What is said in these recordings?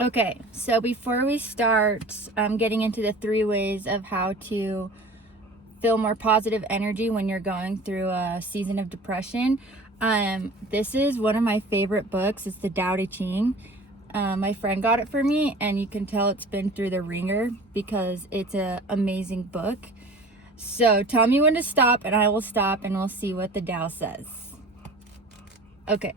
Okay, so before we start getting into the 3 ways of how to feel more positive energy when you're going through a season of depression, this is one of my favorite books. It's the Tao Te Ching. My friend got it for me, and you can tell it's been through the ringer because it's an amazing book. So tell me when to stop, and I will stop, and we'll see what the Tao says. Okay.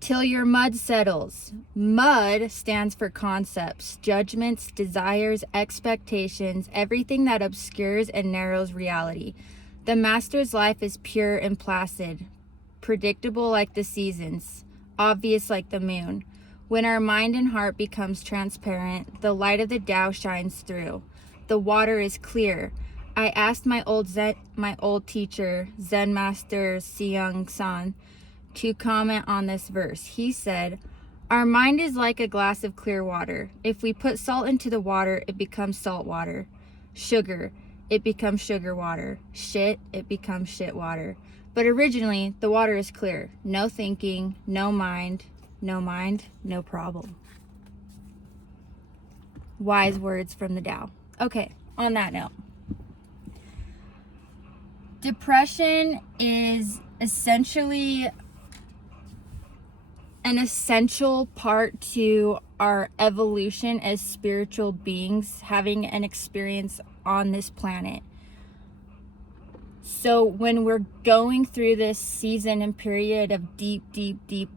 Till your mud settles. Mud stands for concepts, judgments, desires, expectations, everything that obscures and narrows reality. The master's life is pure and placid, predictable like the seasons, obvious like the moon. When our mind and heart becomes transparent, the light of the Tao shines through. The water is clear. I asked my old teacher, Zen Master Seung San, to comment on this verse. He said, "Our mind is like a glass of clear water. If we put salt into the water, it becomes salt water. Sugar, it becomes sugar water. Shit, it becomes shit water. But originally, the water is clear. No thinking, no mind, no problem." Wise words from the Tao. Okay, on that note, depression is essentially an essential part to our evolution as spiritual beings having an experience on this planet. So when we're going through this season and period of deep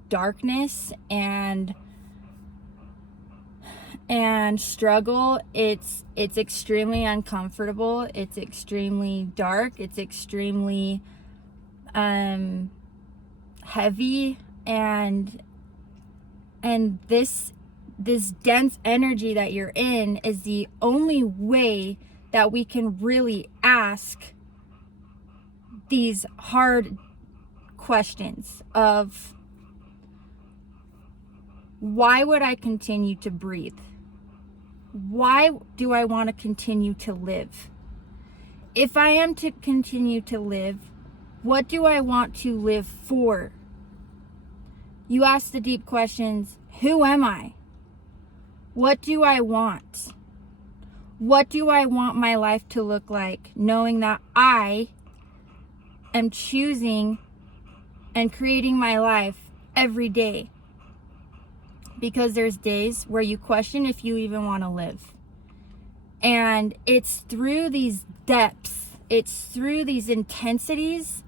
darkness and struggle, it's extremely uncomfortable, it's extremely dark, it's extremely heavy, and this dense energy that you're in is the only way that we can really ask these hard questions of, why would I continue to breathe? Why do I want to continue to live? If I am to continue to live, what do I want to live for? You ask the deep questions. Who am I? What do I want? What do I want my life to look like, knowing that I am choosing and creating my life every day? Because there's days where you question if you even want to live. And it's through these depths, it's through these intensities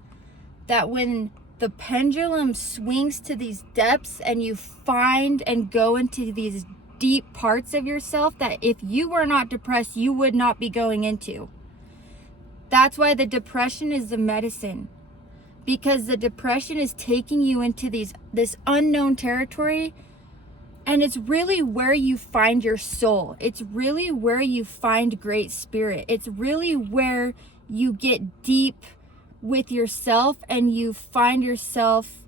that when the pendulum swings to these depths and you find and go into these deep parts of yourself that if you were not depressed, you would not be going into. That's why the depression is the medicine, because the depression is taking you into this unknown territory, and it's really where you find your soul. It's really where you find great spirit. It's really where you get deep with yourself and you find yourself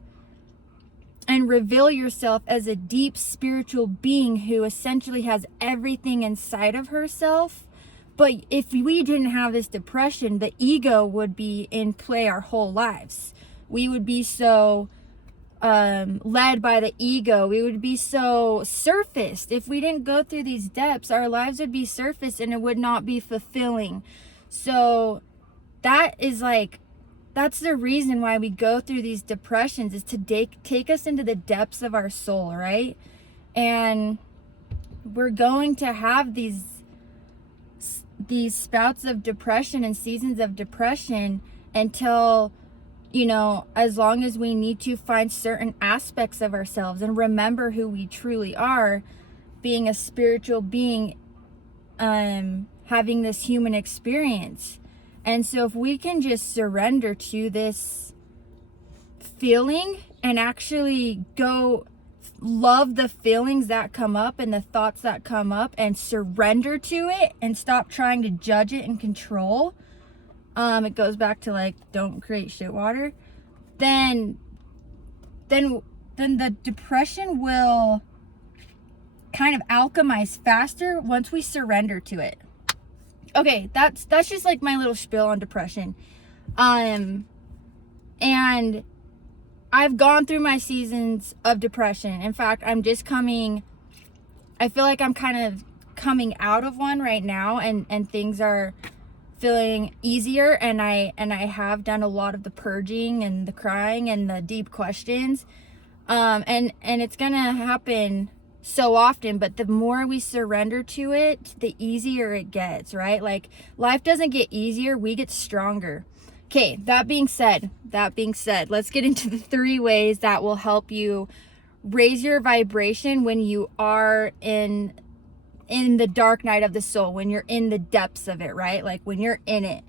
and reveal yourself as a deep spiritual being who essentially has everything inside of herself. But if we didn't have this depression, the ego would be in play our whole lives. We would be so led by the ego. We would be so surfaced. If we didn't go through these depths, our lives would be surfaced and it would not be fulfilling. So that's the reason why we go through these depressions, is to take us into the depths of our soul, right? And we're going to have these spouts of depression and seasons of depression until, as long as we need to find certain aspects of ourselves and remember who we truly are, being a spiritual being, having this human experience. And so if we can just surrender to this feeling and actually go love the feelings that come up and the thoughts that come up and surrender to it and stop trying to judge it and control, it goes back to don't create shit water, then the depression will kind of alchemize faster once we surrender to it. Okay, that's just my little spiel on depression. And I've gone through my seasons of depression. In fact, I feel like I'm kind of coming out of one right now, and things are feeling easier, and I have done a lot of the purging and the crying and the deep questions. And it's gonna happen so often, but the more we surrender to it, the easier it gets, right? Like, life doesn't get easier, we get stronger. Okay, that being said, let's get into the 3 ways that will help you raise your vibration when you are in the dark night of the soul, when you're in the depths of it, right? Like when you're in it.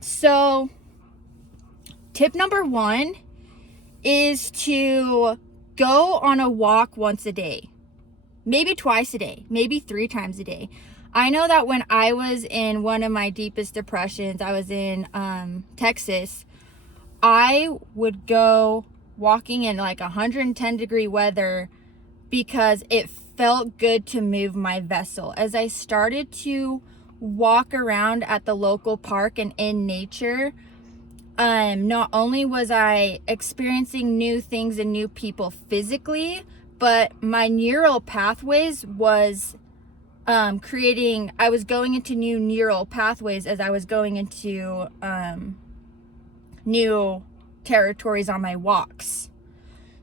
So, tip number 1 is to go on a walk once a day, maybe twice a day, maybe 3 times a day. I know that when I was in one of my deepest depressions, I was in Texas, I would go walking in like 110 degree weather because it felt good to move my vessel. As I started to walk around at the local park and in nature, not only was I experiencing new things and new people physically, but my neural pathways was I was going into new neural pathways as I was going into new territories on my walks.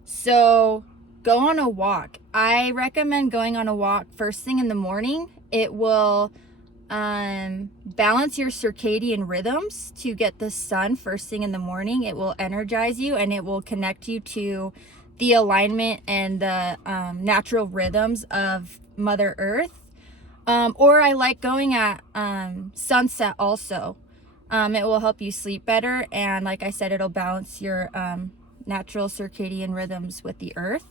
So go on a walk. I recommend going on a walk first thing in the morning. It will balance your circadian rhythms to get the sun first thing in the morning. It will energize you, and it will connect you to the alignment and the natural rhythms of Mother Earth. Or I like going at sunset also. It will help you sleep better, and like I said, it'll balance your natural circadian rhythms with the earth.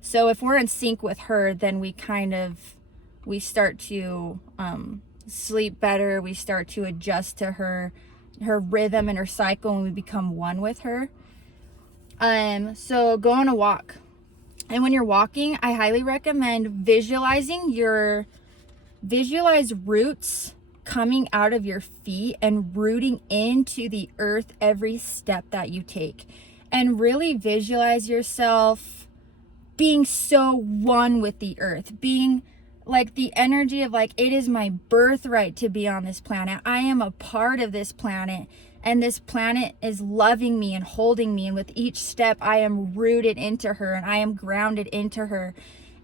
So if we're in sync with her, then we start to sleep better. We start to adjust to her rhythm and her cycle, and we become one with her. So go on a walk. And when you're walking, I highly recommend visualize roots coming out of your feet and rooting into the earth every step that you take. And really visualize yourself being so one with the earth, being like the energy of like, it is my birthright to be on this planet. I am a part of this planet, and this planet is loving me and holding me. And with each step, I am rooted into her, and I am grounded into her,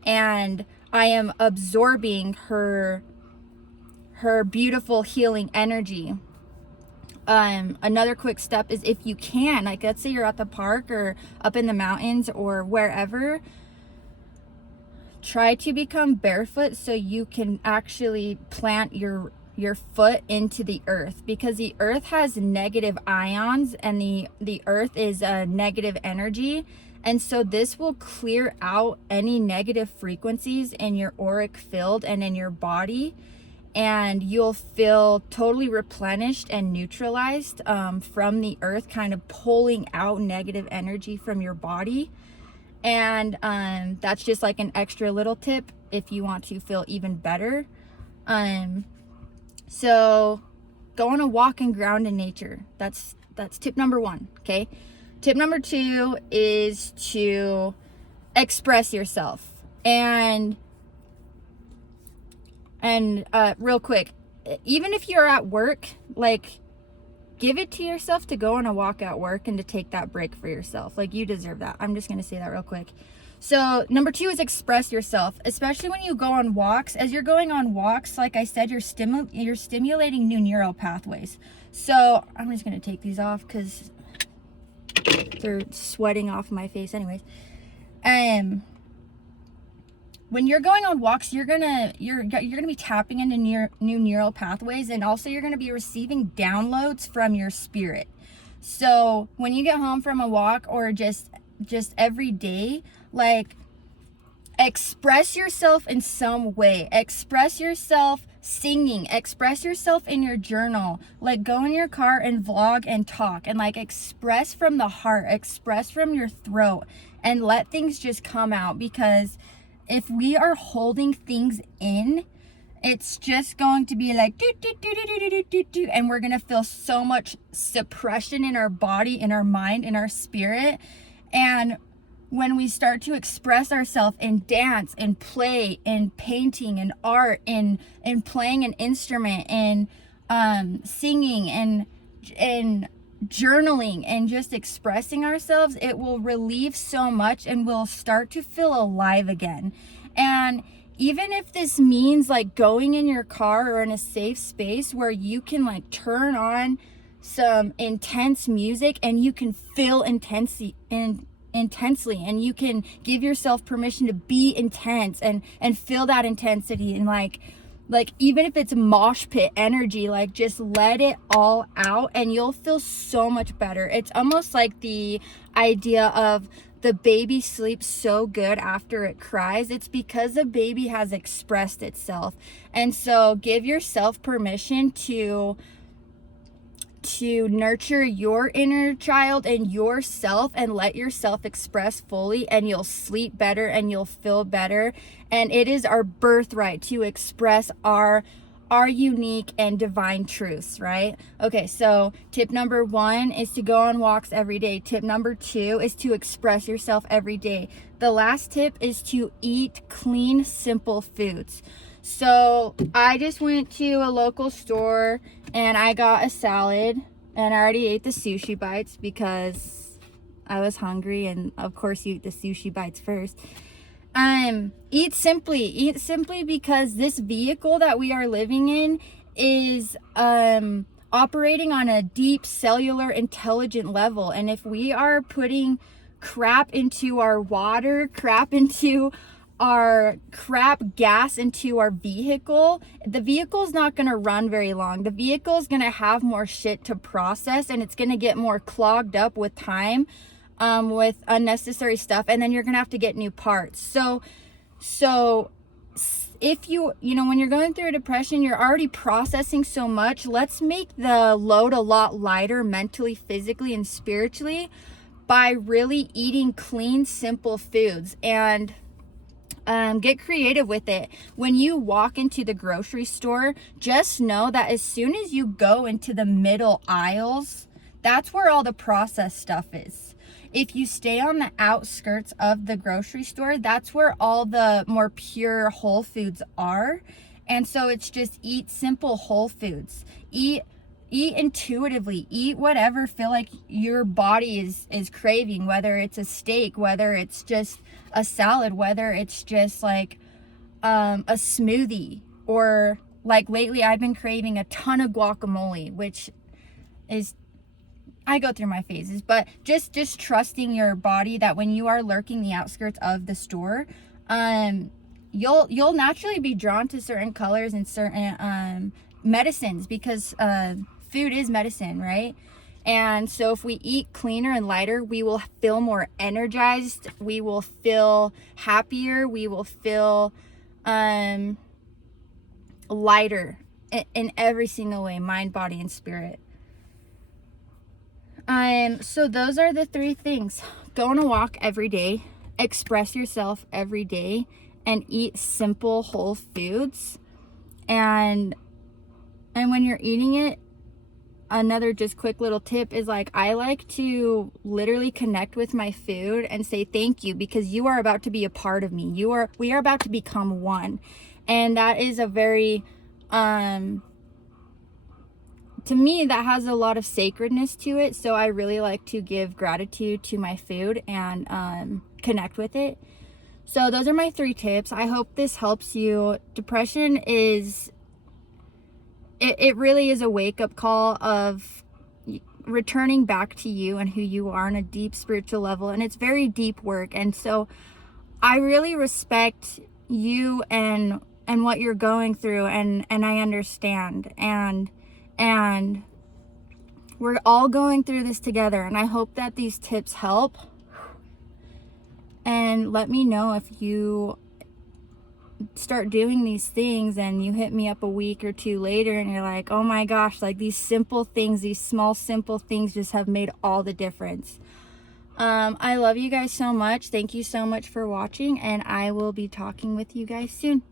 and I am absorbing her beautiful healing energy. Another quick step is, if you can, like let's say you're at the park or up in the mountains or wherever, try to become barefoot so you can actually plant your foot into the earth, because the earth has negative ions, and the earth is a negative energy. And so this will clear out any negative frequencies in your auric field and in your body, and you'll feel totally replenished and neutralized from the earth, kind of pulling out negative energy from your body. And that's just like an extra little tip if you want to feel even better. So go on a walk and ground in nature. That's tip number 1, okay? Tip number 2 is to express yourself. And real quick, even if you're at work, like, give it to yourself to go on a walk at work and to take that break for yourself. Like, you deserve that. I'm just going to say that real quick. So number 2 is express yourself, especially when you go on walks. As you're going on walks, like I said, you're stimulating new neural pathways. So I'm just going to take these off because they're sweating off my face anyways. When you're going on walks, you're gonna be tapping into new neural pathways, and also you're gonna be receiving downloads from your spirit. So when you get home from a walk, or just every day, like, express yourself in some way. Express yourself singing, express yourself in your journal. Like, go in your car and vlog and talk, and like express from the heart, express from your throat, and let things just come out. Because if we are holding things in, It's just going to be like, do, do, do, do, do, do, do, do, and we're going to feel so much suppression in our body, in our mind, in our spirit. And when we start to express ourselves in dance and play and painting and art and playing an instrument and singing and journaling and just expressing ourselves, it will relieve so much and we'll start to feel alive again. And even if this means like going in your car or in a safe space where you can like turn on some intense music and you can feel intensely and you can give yourself permission to be intense and feel that intensity, and like even if it's mosh pit energy, like just let it all out and you'll feel so much better. It's almost like the idea of the baby sleeps so good after it cries. It's because the baby has expressed itself. And so give yourself permission to nurture your inner child and yourself and let yourself express fully, and you'll sleep better and you'll feel better. And it is our birthright to express our unique and divine truths, right? Okay, so tip number 1 is to go on walks every day. Tip number 2 is to express yourself every day. The last tip is to eat clean, simple foods. So I just went to a local store and I got a salad, and I already ate the sushi bites because I was hungry, and of course you eat the sushi bites first. Eat simply because this vehicle that we are living in is operating on a deep cellular intelligent level, and if we are putting crap into our water, crap gas into our vehicle, the vehicle's not going to run very long. The vehicle's going to have more shit to process, and it's going to get more clogged up with time, with unnecessary stuff, and then you're going to have to get new parts. So if you know, when you're going through a depression, you're already processing so much. Let's make the load a lot lighter mentally, physically, and spiritually by really eating clean, simple foods, and get creative with it. When you walk into the grocery store, just know that as soon as you go into the middle aisles, that's where all the processed stuff is. If you stay on the outskirts of the grocery store, that's where all the more pure whole foods are. And so it's just eat simple whole foods. Eat intuitively. Eat whatever feel like your body is craving, whether it's a steak, whether it's just a salad, whether it's just like a smoothie, or like lately I've been craving a ton of guacamole, which is, I go through my phases, but just trusting your body that when you are lurking the outskirts of the store, you'll naturally be drawn to certain colors and certain medicines, because food is medicine, right? And so if we eat cleaner and lighter, we will feel more energized, we will feel happier, we will feel lighter in every single way, mind, body, and spirit. So those are the 3 things. Go on a walk every day, express yourself every day, and eat simple whole foods. And when you're eating it, another just quick little tip is like, I like to literally connect with my food and say thank you, because you are about to be a part of me. We are about to become one. And that is a very to me, that has a lot of sacredness to it. So I really like to give gratitude to my food and connect with it. So those are my 3 tips. I hope this helps you. Depression is, it really is a wake-up call of returning back to you and who you are on a deep spiritual level. And it's very deep work. And so I really respect you and what you're going through, and I understand. And we're all going through this together, and I hope that these tips help. And let me know if you start doing these things and you hit me up a week or 2 later and you're like, oh my gosh, like these simple things, these small simple things just have made all the difference. I love you guys so much. Thank you so much for watching, and I will be talking with you guys soon.